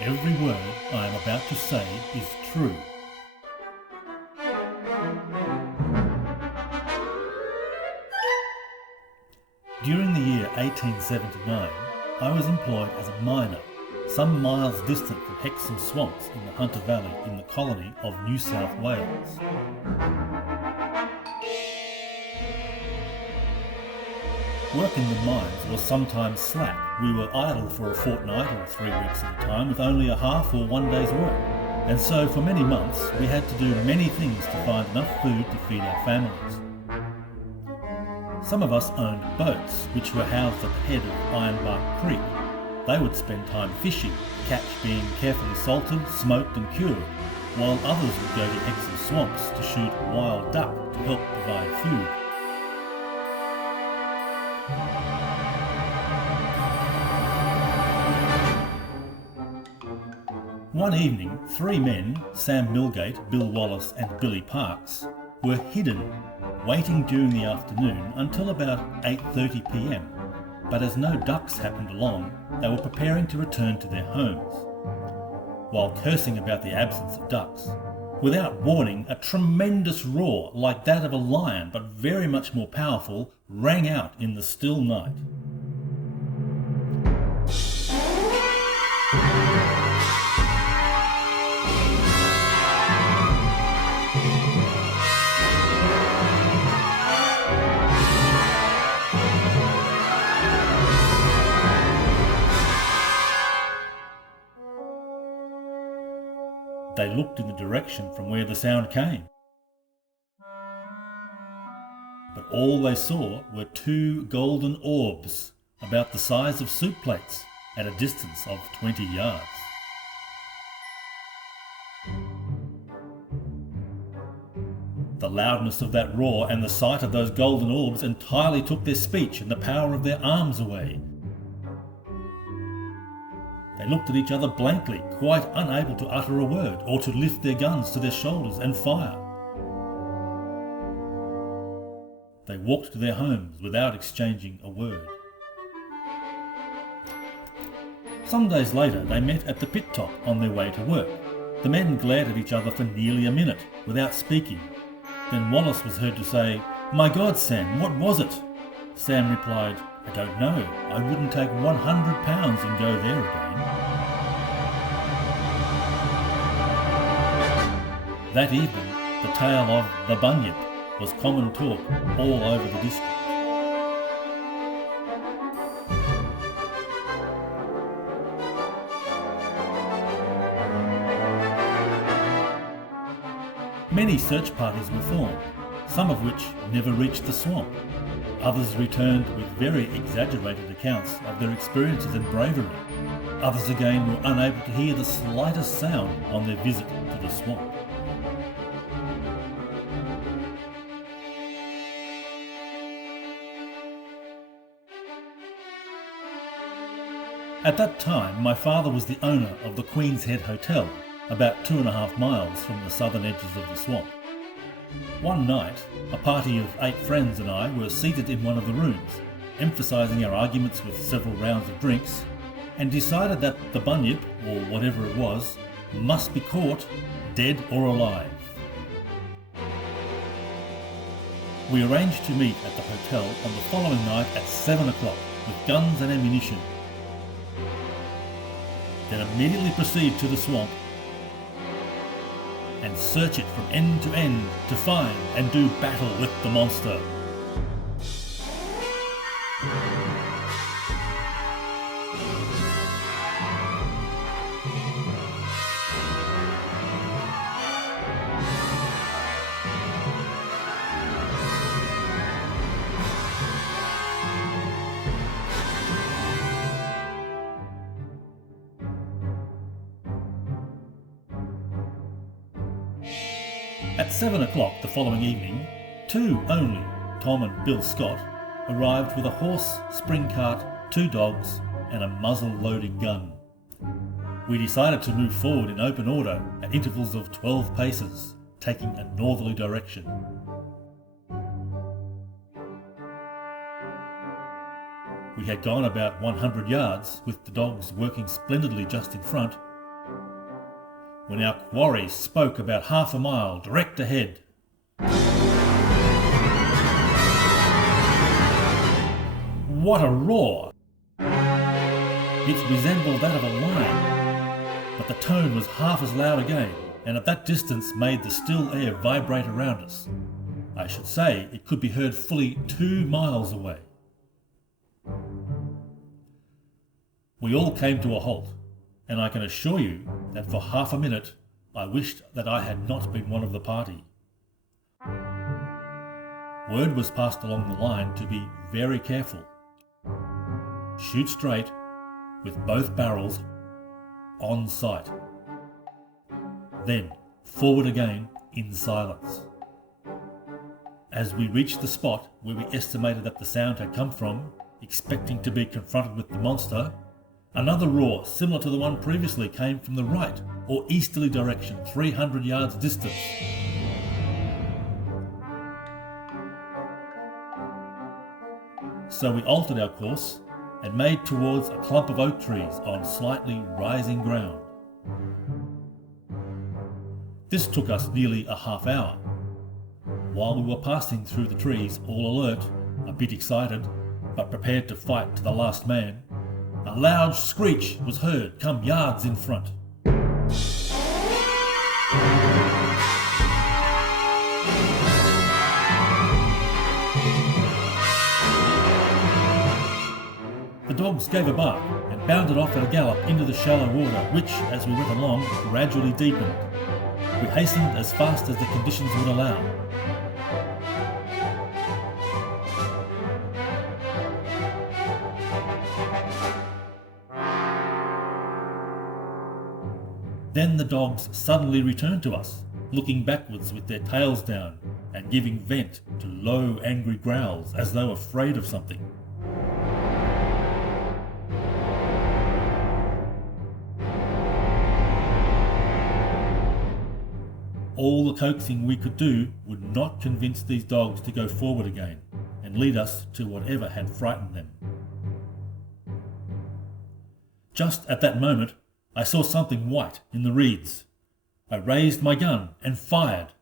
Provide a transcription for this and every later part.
Every word I am about to say is true. During the year 1879, I was employed as a miner, some miles distant from Hexham Swamps in the Hunter Valley in the colony of New South Wales. Work in the mines was sometimes slack. We were idle for a fortnight or 3 weeks at a time with only a half or 1 day's work. And so for many months we had to do many things to find enough food to feed our families. Some of us owned boats which were housed at the head of Ironbark Creek. They would spend time fishing, catch being carefully salted, smoked and cured, while others would go to Hexham Swamps to shoot wild duck to help provide food. One evening, 3 men, Sam Milgate, Bill Wallace and Billy Parks, were hidden, waiting during the afternoon until about 8:30 p.m. But as no ducks happened along, they were preparing to return to their homes. While cursing about the absence of ducks, without warning, a tremendous roar, like that of a lion but very much more powerful, rang out in the still night. They looked in the direction from where the sound came. But all they saw were 2 golden orbs, about the size of soup plates, at a distance of 20 yards. The loudness of that roar and the sight of those golden orbs entirely took their speech and the power of their arms away. They looked at each other blankly, quite unable to utter a word or to lift their guns to their shoulders and fire. They walked to their homes without exchanging a word. Some days later they met at the pit top on their way to work. The men glared at each other for nearly a minute without speaking. Then Wallace was heard to say, "My God, Sam, what was it?" Sam replied, "I don't know. I wouldn't take £100 and go there again." That evening, the tale of the Bunyip was common talk all over the district. Many search parties were formed, some of which never reached the swamp. Others returned with very exaggerated accounts of their experiences and bravery. Others again were unable to hear the slightest sound on their visit to the swamp. At that time, my father was the owner of the Queen's Head Hotel, about 2.5 miles from the southern edges of the swamp. One night, a party of 8 friends and I were seated in one of the rooms, emphasising our arguments with several rounds of drinks, and decided that the Bunyip, or whatever it was, must be caught, dead or alive. We arranged to meet at the hotel on the following night at 7 o'clock with guns and ammunition. Then immediately proceed to the swamp and search it from end to end to find and do battle with the monster. At 7 o'clock the following evening, 2 only, Tom and Bill Scott, arrived with a horse, spring cart, 2 dogs, and a muzzle-loading gun. We decided to move forward in open order at intervals of 12 paces, taking a northerly direction. We had gone about 100 yards, with the dogs working splendidly just in front, when our quarry spoke about half a mile direct ahead. What a roar! It resembled that of a lion, but the tone was half as loud again, and at that distance made the still air vibrate around us. I should say it could be heard fully 2 miles away. We all came to a halt, and I can assure you that for half a minute I wished that I had not been one of the party. Word was passed along the line to be very careful. Shoot straight, with both barrels on sight. Then forward again in silence. As we reached the spot where we estimated that the sound had come from, expecting to be confronted with the monster, another roar similar to the one previously came from the right or easterly direction 300 yards distant. So we altered our course and made towards a clump of oak trees on slightly rising ground. This took us nearly a half hour. While we were passing through the trees, all alert, a bit excited, but prepared to fight to the last man, a loud screech was heard come yards in front. The dogs gave a bark and bounded off at a gallop into the shallow water, which, as we went along, gradually deepened. We hastened as fast as the conditions would allow. Then the dogs suddenly returned to us, looking backwards with their tails down and giving vent to low, angry growls as though afraid of something. All the coaxing we could do would not convince these dogs to go forward again and lead us to whatever had frightened them. Just at that moment, I saw something white in the reeds. I raised my gun and fired.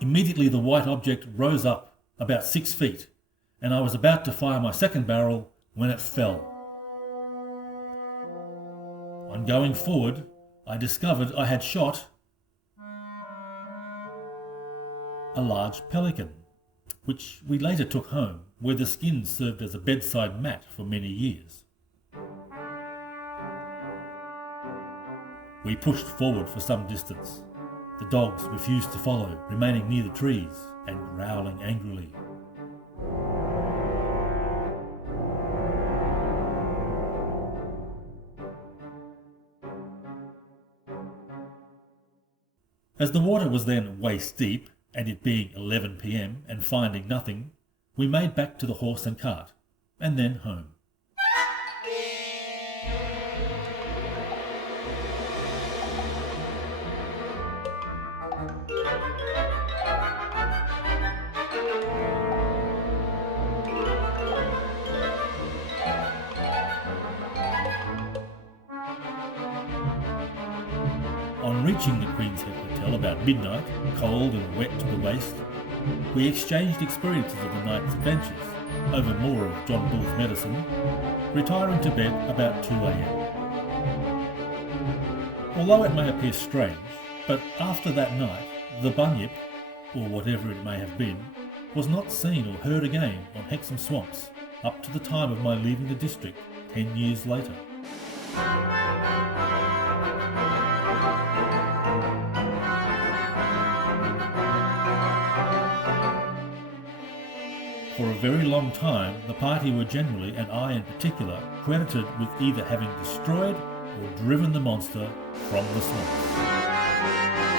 Immediately the white object rose up about 6 feet, and I was about to fire my second barrel when it fell. On going forward, I discovered I had shot a large pelican, which we later took home, where the skin served as a bedside mat for many years. We pushed forward for some distance. The dogs refused to follow, remaining near the trees and growling angrily. As the water was then waist deep, and it being 11 p.m. and finding nothing, we made back to the horse and cart, and then home. On reaching the Queen's Head Hotel about midnight, cold and wet to the waist, we exchanged experiences of the night's adventures over more of John Bull's medicine, retiring to bed about 2 a.m. Although it may appear strange, but after that night, the Bunyip, or whatever it may have been, was not seen or heard again on Hexham Swamps up to the time of my leaving the district 10 years later. For a very long time, the party were generally, and I in particular, credited with either having destroyed or driven the monster from the swamps.